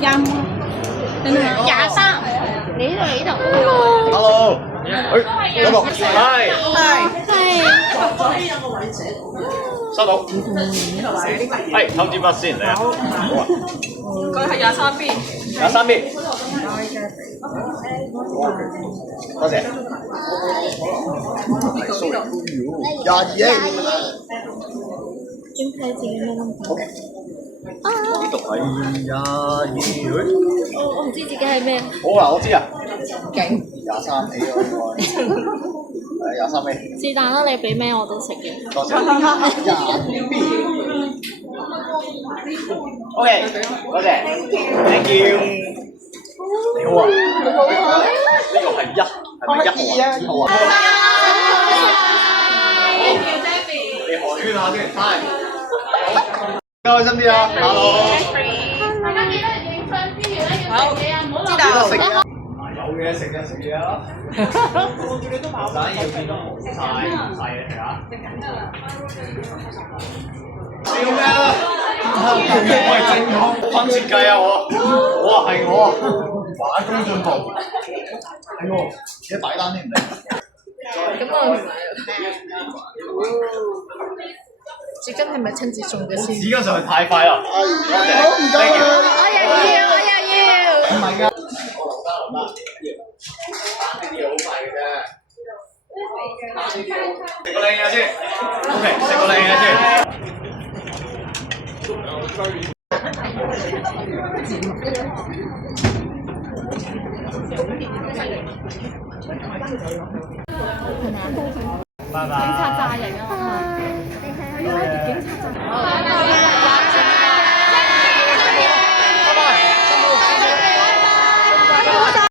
廿五，23，你呢度。Hello，嗰度係收到。係偷支筆先嚟啊！好啊。佢係23B。23B。多謝。22A。點睇自己咩諗法？呢度係22。我唔知自己係咩。好啊，我知啊。勁。23A 咯，應該。23A。是但啦，你俾咩我都食嘅。多謝。22B。OK，多謝。Thank you。你好啊。呢個係1，係咪1號啊？你寒暄下先，係。開心啲啊 ！Hello。大家記得影相之餘咧，要食嘢啊，唔好留食啊！有嘢食就食嘢啦。我叫你都飽曬，要見到好曬嘅食下。笑咩啦？我係正統分設計啊！我啊係我啊，玩中進步。係喎，而家擺單添唔得。咁我唔買啦。紙巾係咪親自送嘅先？紙巾上去太快啦！好唔該。我又要。唔係㗎，我留得。呢啲嘢好快嘅啫。食個靚嘢先。OK，食個靚嘢先。拜拜。警察炸人啊！你係警察炸。